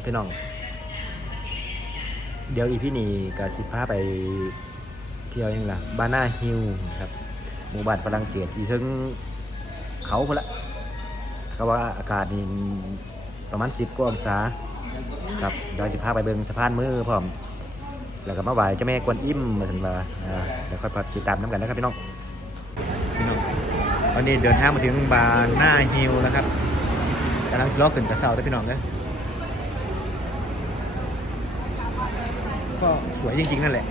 ครับพี่น้อง เดี๋ยวอีพี่นี่กับสิพาไปเที่ยวยังล่ะบานาฮิลครับหมู่บ้านฝรั่งเศสที่ถึงเขาพละก็ว่าอากาศนี่ประมาณสิบกว่าองศาครับเดี๋ยวสิพาไปเบิงสะพานมือพร้อม แล้วก็มาไหว้เจ้าแม่กวนอิ่มมาถึงว่าเดี๋ยวค่อยติดตามน้ำกันนะครับพี่น้องพี่น้องตอนนี้เดินทางมาถึงบานาฮิลแล้วครับกำลังล้อขึ้นกระเซาด้วยพี่น้องเด้ ก็สวยจริง ๆ นั่นแหละ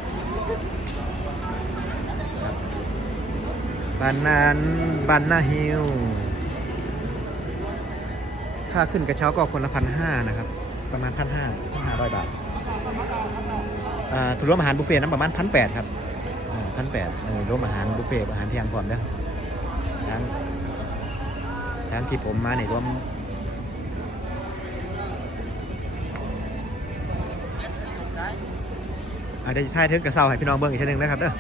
ครับานนานบานนาฮิลถ้าขึ้นกระเช้าก็คนละพันห้านะครับ ประมาณพันห้าพันห้าร้อยบาทอ่ารวมอาหารบุฟเฟ่ต์นั้นประมาณพันแปดครับพันแปดรวมอาหารบุฟเฟ่ต์อาหารเที่ยงพร้อมเด้อทั้งทั้งที่ผมมาเนี่ยรวม อาจจะถ่ายถึงกระเซาให้พี่น้องเบิ้งอีกทีหนึงนะครับเด้อ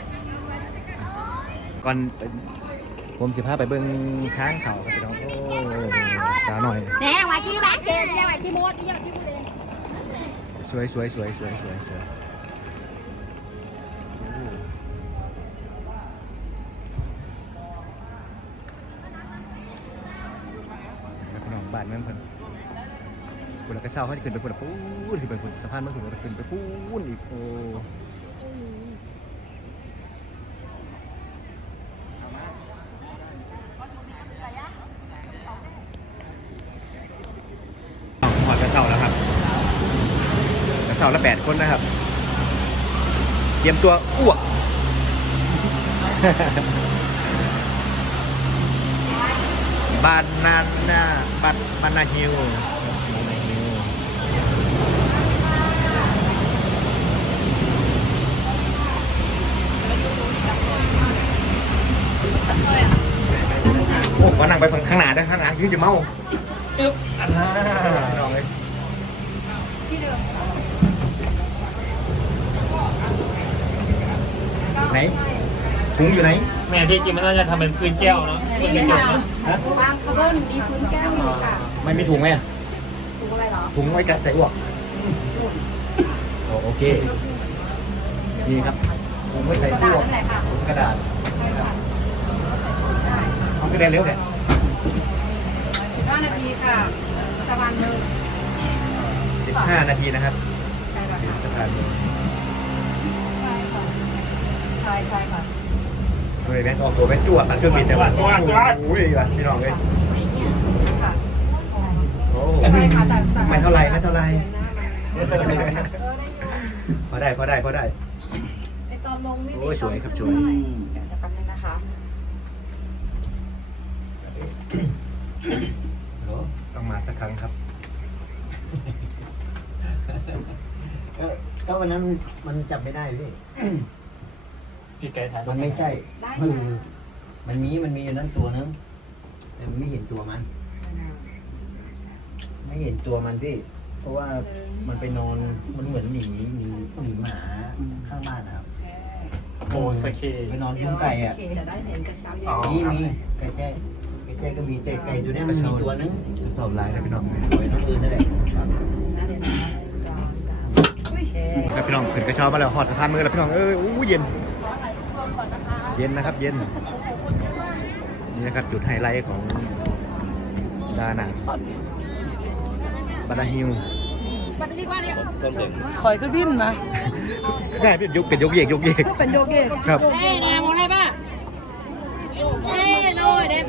ก่อนไปผมสิพาไปเบิ้งช้างเขาครับพี่น้องโอ้สาวหน่อย nè ngoài kia bán kìa ra ngoài kia mua đi ra kia mua liền สวยสวยสวยสวยสวยสวยโอ้แล้วพี่น้องบ้านเมืองเพิ่น คุณกระเซาเขาจะขึ้นไปพุ่นละพูนขึ้นไปพุ่นสะพานมันขึ้นไปขึ้นไปพูนอีกโอ้หอดกระเซาแล้วครับกระเสาละแปดคนนะครับ เตรียมตัวอ้วกบานานาบันบานาฮิวบานาฮิว โอ้ขอนั่งไปฝั่งข้างหน้าด้วยข้างหลังคือจะเมาอึ๊บอ่าลองเลยไหนถุงอยู่ไหนแม่ที่จริงมันน่าจะทำเป็นปืนแก้วเนาะปืนกระจกเนอะฮะบางคาร์บอนมีพื้นแก้วอยู่ค่ะไม่มีถุงไหมอะถูกอะไรเหรอถุงไว้กัดใส่อ้วกโอโอเคนี่ครับถุงไว้ใส่กระดาอ้ษวกนั่นแหละค่ะถุงกระดาษ ใช่ค่ะ เอากระดาษเร็วเนี่ยสิบห้านาทีค่ะสะพานเดินสิบห้านาทีนะครับใช่ค่ะถึงสะพานใช่ค่ะใช่ใช่ค่ะดูเลยไหมออกตัวเป็นจวดมันเครื่องบินเนี่ยวันโอ้ยวันพี่น้องเลยค่ะโอ้ใช่ค่ะแต่แต่ไม่เท่าไรไม่เท่าไรเออได้อยู่พอได้พอได้พอได้ไอตอนลงนี่โอ้ยสวยครับสวย เดี๋ยวจะแป๊บนึงนะคะ ต้องมาสักครั้งครับก็ก็วันนั้นมันจับไม่ได้พี่ พี่ไก่ถ่ายมันไม่ใช่ได้มันค่ะมันมีมันมีอยู่นั้นตัวนึงแต่มันไม่เห็นตัวมัน ไม่เห็นตัวมันพี่ เพราะว่ามันไปนอนมันเหมือนหนีหนีหนีหมาข้างบ้านนะครับโอสเค ไปนอนยุงไก่อะจะได้เห็นกระเช้าใหญ่อ๋อมีมีไก่แจ้ ไก่แจ้ก็มีแต่ไก่ตัวเนี้ยมันมีตัวนึงจะสอบไลน์นะพี่น้องสวยน้องอื่นนั่นแหละครับนะเดี๋ยวนะสองสามโอเคครับพี่น้องขึ้นกระเช้ามาแล้วหอดสะพานมือแล้วพี่น้องเอ้ยอู้เย็น เย็นนะครับ เย็นนี่นะครับจุดไฮไลท์ของดานาบานาฮิลมันเรียกว่าเนี่ยคอยก็ดิ้นมาง่ายเป็นยกเป็นยกเยกยกเยกก็เป็นโยเกะครับเอ้ยนายมองได้ป่ะเอ้ยโน่นเด็ดโน่น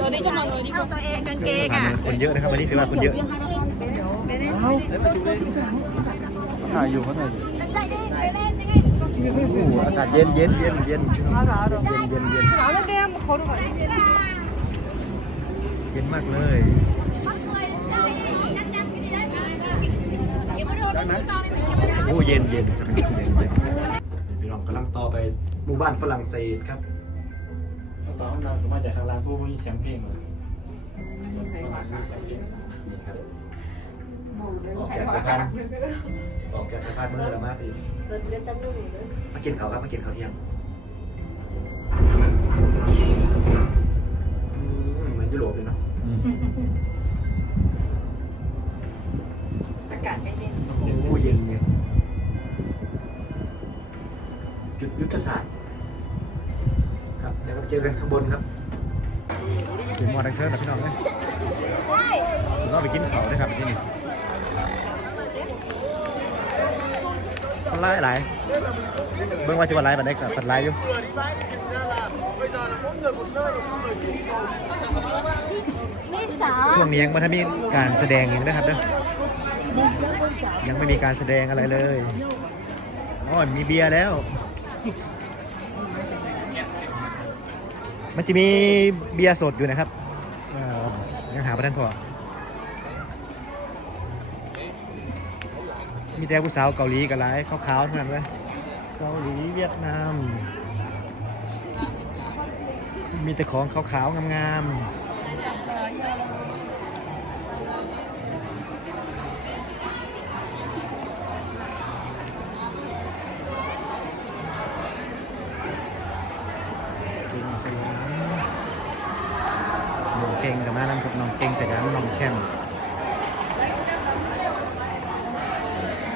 ตัวนี้จะมาเลยที่ตัวเองกางเกงอะคนเยอะนะครับวันนี้ถือว่าคนเยอะถ่ายอยู่เขาถ่ายอยู่อู้อากาศเย็นเย็นเย็นเย็นเย็นเย็นเย็นหนาวแล้วเนี่ยขอดูก่อนเย็นมากเลยโอ้เย็นเย็นครับเย็นเย็นพี่น้องกำลังต่อไปหมู่บ้านฝรั่งเศสครับ ตอนนั้นเรามาจากทางร้านผู้มีเสียงเพลงมามีเสียงเพลงนี่ครับ ออกจากสะพานออกจากสะพานมือแล้วมาพี่มากินเขาวครับมากินข้าวเที่ยงอืมเหมือนยุโรปเลยเนาะากาศไม่เย็นโอ้เย็นเลยจุดยุทธศาสตร์ครับ เดี๋ยวเราเจอกันข้างบนครับถึงมอดังเทิร์นนะพี่น้องเลยถึงว่าไปกินเขาได้ครับที่นี่มันไล่หลายเบิ่งว่าจะวันไล่บันไดกับปันไล่อยู่ช่วงนี้ยังไม่ทันมีการแสดงอย่างนะครับเด้อยังไม่มีการแสดงอะไรเลยอ๋อมีเบียร์แล้ว มันจะมีเบียร์สดอยู่นะครับเอ่อยังหาประเด็นพอ มีแต่ผู้สาวเกาหลีกับไลายขาวๆทั้งนั้นเลยเกาหลีเวียดนาม มีแต่ของขาวๆงามๆ เก่งสยามน้องเก่งกับมาน้ำกับน้องเก่งสยามน้องแชมป์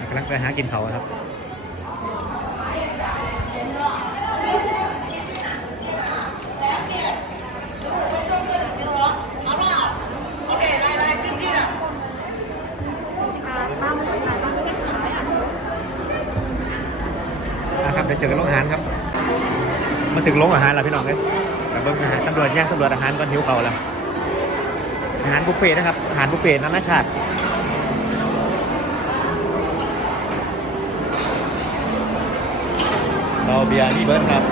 กำลังไปหากินเขาครับนะครับเดี๋ยวเจอกันโรงอาหารครับ มาถึงโรงอาหารแล้วพี่น้องเลยแต่เบิ้งอาหารสำรวจย่างสำรวจอาหารก่อนหิวเขาแล้วอาหารบุฟเฟ่ต์นะครับ อาหารบุฟเฟ่ต์นานาชาติเราเบียร์นี่เบิร์ดครับ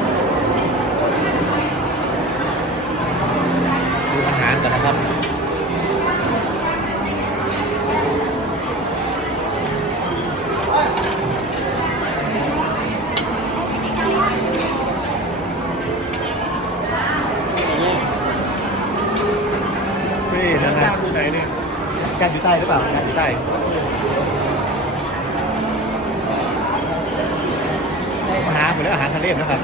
เหมือนอาหารทะเลนะครับ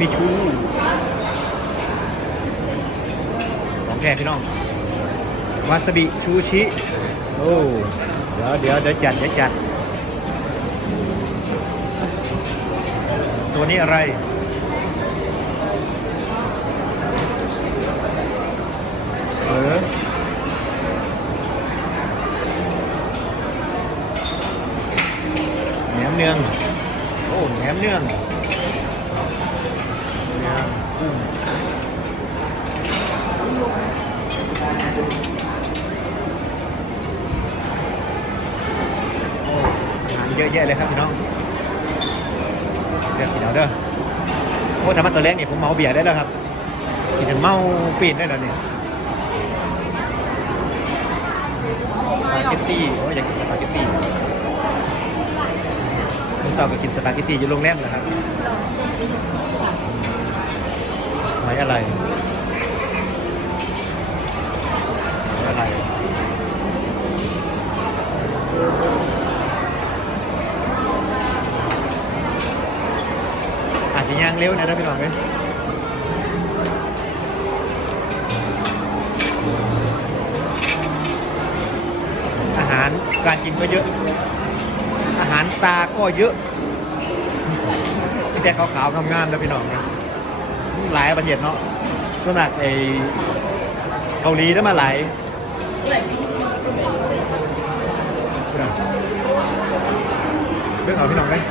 มีชูของแกพี่น้องวาซาบิชูชิโอ้เดี๋ยวเดี๋ยวเดี๋ยวจัดเดี๋ยวจัดส่วนนี้อะไรเออแหนมเนืองโอ้แหนมเนืองเนืองกุ้งโอาหารเยอะแยะเลยครับพี่น้องเดี๋ยวกินเอาเด้อโอ้ถ้ามาตัวแรกนี่ผมเมาเบียร์ได้แล้วครับกินถึงเมาปีนได้แล้วเนี่ยสปาเกตตี้โอ้ยอยากกินสปาเกตตี้ผมสาวก็กินสปาเกตตี้อยู่โรงแรมนะครับหอยอะไร อาจจะย่างเร็วนะท่านพี่น้องเลยอาหารการกินก็เยอะ อาหารตาก็เยอะมีแต่ขาวๆงามๆนะพี่น้องนะหลายประเทศเนาะสวนมัครไอเกาหลีได้มาหลาย เรื่องของพี่น้องเลย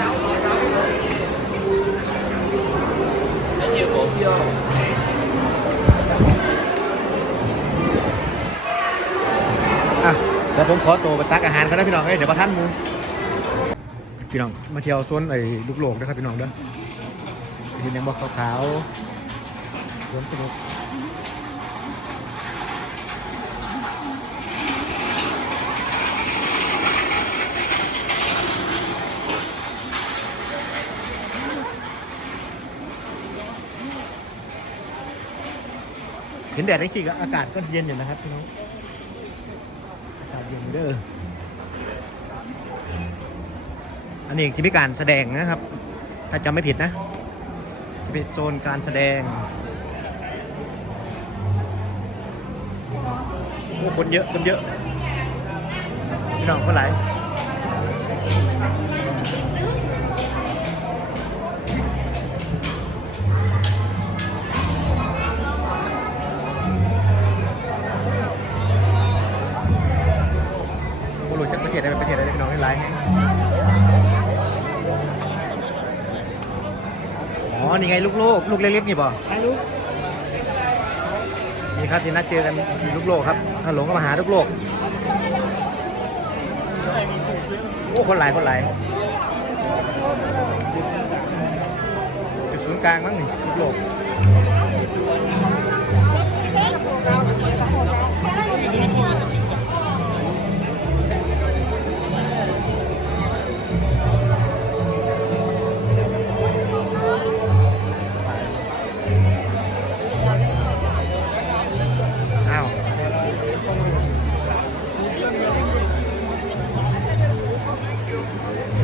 อะเดี๋ยวผมขอตัวไปตักอาหารกันนะพี่น้องเอ้ยเดี๋ยวประท่านมูพี่น้องมาเที่ยวโซนไอ้ลูกโลกนะครับพี่น้องเด้อเห็นยังบอกขาวๆสวนสนุก ห็นแดดได้ชิกอากาศก็เย็นอยู่นะครับพี่น้องอากาศเย็นเด้ออันนี้ที่มีการแสดงนะครับ ถ้าจำไม่ผิดนะจะเป็นโซนการแสดงโอ้คนเยอะคนเยอะพี่น้องคนไหล นี่ไงลูกโลกลูกเล็กๆนี่ป่ะถ่ายรูปนี่ครับที่นัดเจอกันที่ลูกโลกครับถ้าหลงก็มาหาลูกโลกโอ้คนหลายคนหลายจุดศูนย์กลางมั้งนี่ลูกโลก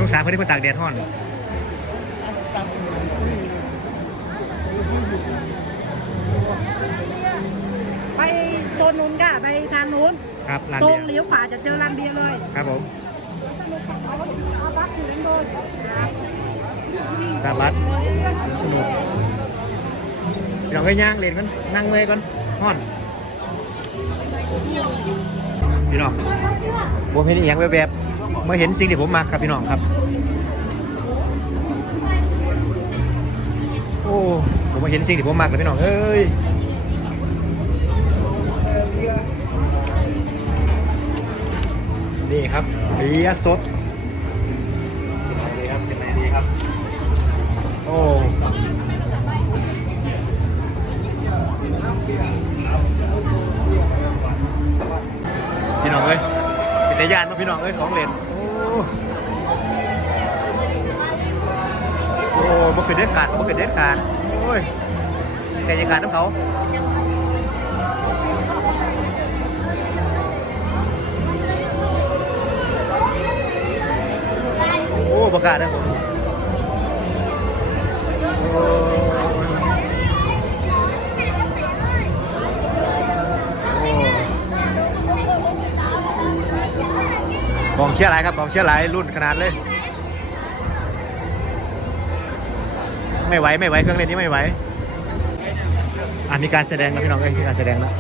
ลูกสาวคนนี้คนตากแดดห้อน ไปโซนนู้นก่ะไปทางนู้นครับร้านตรเบีงยร์เลี้ยวขวาจะเจอร้านเบียร์เลยครับผมเอาบัตรถึงโดนตาบัสสนุกพี่น้องก็ย่างเล่นกันนั่งเมื่อยกันห้อนพี่น้องผมเห็นอหย่างแบบๆ เมื่อเห็นสิ่งที่ผมมักครับพี่น้องครับ โอ้ผมมาเห็นสิ่งที่ผมมักเลยพี่น้องเอ้ยนี่ครับเบียร์สดนี่ครับเป็นไงดีครับ โอ้พี่น้องเอ้ยเป็นตายานมาพี่น้องเอ้ยของเล่น โอ้บ่เคยเด็ดขาดบ่เคยเด็ดขาดโอ้ยใจจะขาดน้ำเขาโอ้ประกาศนะผมโอ้กองเชียร์หลายครับกองเชียร์หลายรุ่นขนาดเลย ไม่ไหวไม่ไหวเครื่องเล่นนี้ไม่ไหวอ่ะมีการแสดงแล้วพี่น้องเอ้ยมีการแสดงแล้ว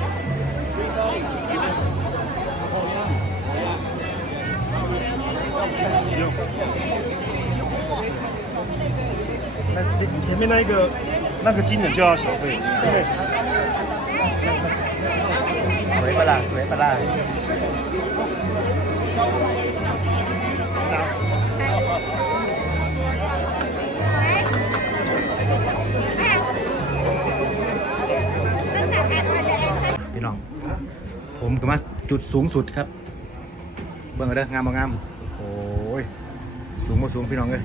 那前面那一个那个金的就要小费。 สวยปะล่ะสวยปะล่ะ ผมก็มาจุดสูงสุดครับ เบิ่งเอาเด้องามบ่งาม โอ้ย สูงบ่สูงพี่น้องเลย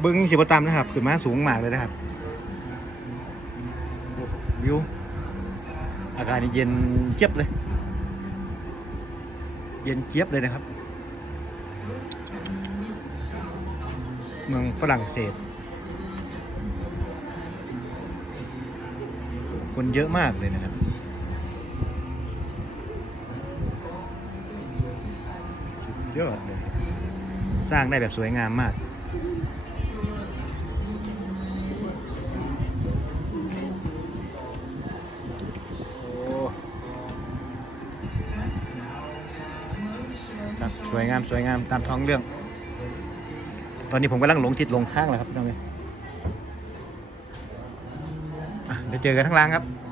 เบิ่งสิบต่ำนะครับขึ้นมาสูงมากเลยนะครับ วิว อากาศนี่เย็นเจี๊ยบเลย เย็นเจี๊ยบเลยนะครับ เมืองฝรั่งเศส คนเยอะมากเลยนะครับ สุดยอดเลย สร้างได้แบบสวยงามมาก สวยงามสวยงามตามท้องเรื่อง ตอนนี้ผมกำลังหลงทิศหลงทางแล้วครับน้องเลยอะเดี๋ยว เจอกันข้างล่างครับ